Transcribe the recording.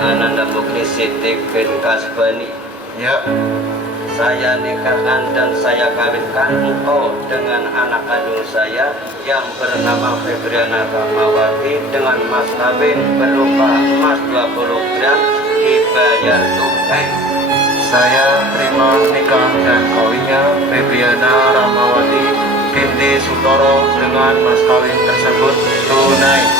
Ananda Mukni Siddiq bin Kasbani. Ya. Saya nikahkan dan saya kawinkan engkau dengan anak kandung saya yang bernama Febriana Rahmawati dengan mas kawin berupa emas 20 gram dibayar tunai. Saya terima nikah dan kawinnya Febriana Rahmawati binti Sutoro dengan mas kawin tersebut tunai.